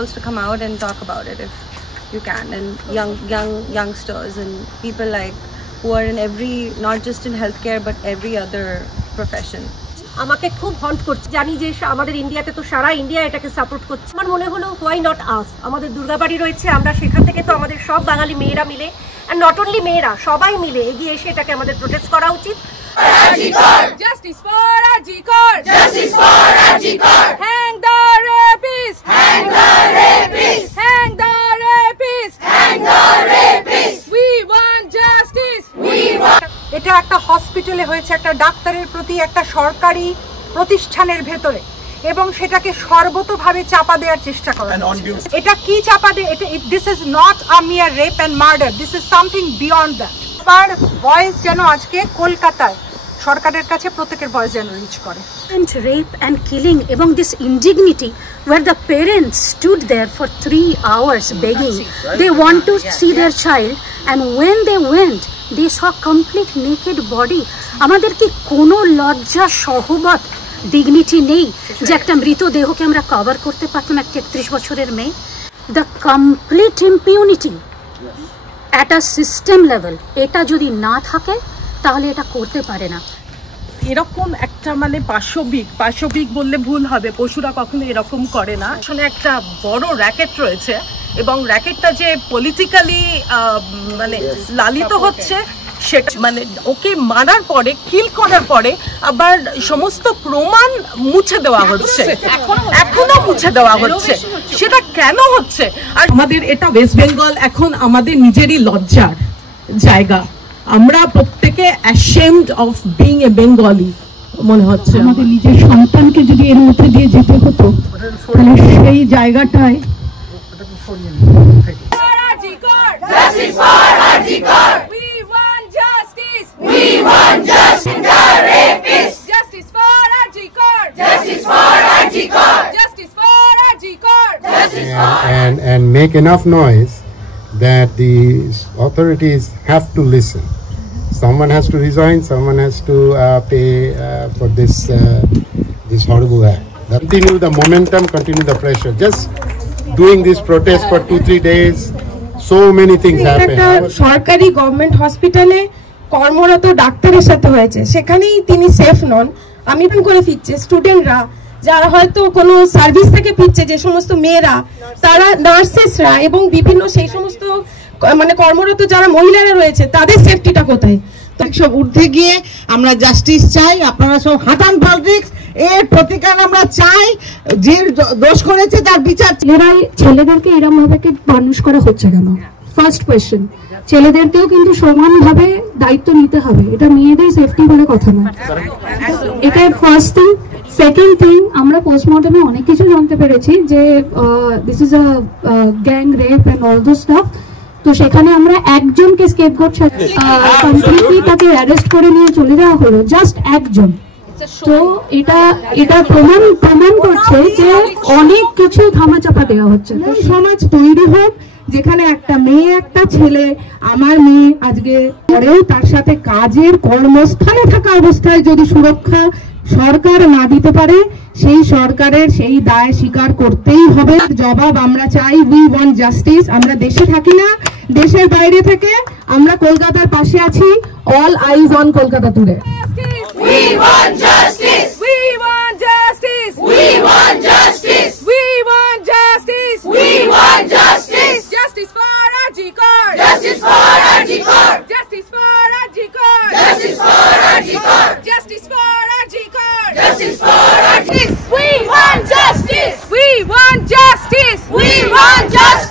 girls to come out and talk about it if you can, and youngsters and people like who are in every, not just in healthcare but every other profession. আমাকে খুব হন্ট করছে, জানি যে আমাদের ইন্ডিয়াতে তো সারা India এটাকে support করছে। আমার মনে হলো হোয়াই নট আস, আমাদের দুর্গাবাড়ি রয়েছে, আমরা সেখান থেকে তো আমাদের সব বাঙালি মেয়েরা মিলে, and not only মেয়েরা, সবাই মিলে এগিয়ে এসে এটাকে আমাদের প্রোটেস্ট করা উচিত। Justice for Arjikar! Justice for Arjikar! Hang the rapists! Hang the rapists! Hang the rapists! Hang the rapists! We want justice! We want. এটা একটা হসপিটালে হয়েছে, একটা ডাক্তারের প্রতি একটা সরকারি প্রতিষ্ঠানের ভেতরে, এবং সেটাকে সর্বতোভাবে চাপা দেওয়ার চেষ্টা করা হচ্ছে। এটা কি চাপা দেয়? এটা this is not a mere rape and murder, this is something beyond that. আর ভয়েস যেন আজকে কলকাতায় সরকারের কাছে প্রত্যেকের ভয়েস যেন রিচ করে। Rape and killing এবং this indignity where the parents stood there for 3 hours begging, they want to see their child, and when they went they saw complete naked body. আমাদের কি কোনো লজ্জা সহবত ডিগনিটি নেই যে একটা মৃতদেহকে আমরা কভার করতে পারতাম? একটা 31 বছরের মেয়ে। The complete impunity at a system level, এটা যদি না থাকে তাহলে এটা করতে পারে না। এরকম একটা মানে পাশবিক বললে ভুল হবে, পশুরা কখনো এরকম করে না। আসলে একটা বড় র্যাকেট রয়েছে, এবং র্যাকেটটা যে পলিটিক্যালি মানে লালিত হচ্ছে, সেটা মানে ওকে মারার পরে, কিল করার পরে আবার সমস্ত প্রমাণ মুছে দেওয়া হচ্ছে, এখনো মুছে দেওয়া হচ্ছে। সেটা কেন হচ্ছে? আর আমাদের এটা ওয়েস্ট বেঙ্গল এখন আমাদের নিজেরই লজ্জার জায়গা। আমরা প্রত্যেকে ashamed of being a Bengali মনে হচ্ছে। আমাদের নিজের সন্তানকে যদি এর মধ্যে দিয়ে যেতে হতো, তাহলে সেই জায়গাটায় Justice for Arjikar! We want justice! We want justice! The rapists! Justice for Arjikar! Justice for Arjikar! Justice for Arjikar! Justice for and make enough noise that the authorities have to listen. Someone has to resign, someone has to pay for this horrible act. Continue the momentum, continue the pressure. Just doing this protest for 2-3 days, so many things happen. সরকারি government হসপিটালে কর্মরত ডাক্তারের সাথে হয়েছে, সেখানেই তিনি safe নন। আমি করে ফিরছে স্টুডেন্টরা, যারা হয়তো কোনো সার্ভিস থেকে ফিরছে, যে সমস্ত মেয়েরা, তারা নার্সেসরা এবং বিভিন্ন সেই সমস্ত মানে কর্মরত যারা মহিলারা রয়েছে, তাদের সেফটিটা কোথায়? সব ঊর্ধ্বে গিয়ে আমরা জাস্টিস চাই। আপনারা সব হাতান পলিটিক্স, এর প্রতিকার আমরা চাই। যে দোষ করেছে তার বিচার। ছেলেদেরকে এরকম ভাবে মানুষ করা হচ্ছে কেন? First question. ছেলেদেরকেও কিন্তু সমানভাবে দায়িত্ব নিতে হবে, এটা মেয়েদের সেফটি বলে কথা নয়। এটা ফার্স্ট থিং। সেকেন্ড থিং, আমরা পোস্টমর্টমে অনেক কিছু জানতে পেরেছি যে this is a gang rape and all those stuff. তো সেখানে আমরা একজনকে স্কেপগোট কমপ্লিটলি তাকে অ্যারেস্ট করে নিয়ে চলে যাওয়া হলো, জাস্ট একজন। তো এটা প্রমাণ করছে যে অনেক কিছু ধামাচাপা দেওয়া হচ্ছে। সমাজ তৈরি হোক যেখানে একটা মেয়ে একটা ছেলে, আমার মেয়ে আজকে পরেও তার সাথে কাজের কর্মস্থানে থাকা অবস্থায় যদি সুরক্ষা সরকার না দিতে পারে, সেই সরকারের সেই দায় স্বীকার করতেই হবে। জবাব আমরা চাই। We want justice. আমরা দেশে থাকি না, দেশের বাইরে থেকে আমরা কলকাতার পাশে আছি। All eyes on Kolkata today. We want justice! We want justice! We want justice! We want justice! We want justice! Justice for Arjikar! Justice for Arjikar! Justice for Arjikar! Justice for Arjikar! Justice for Arjikar! Justice for Arjikar! We want justice! We want justice! We want justice!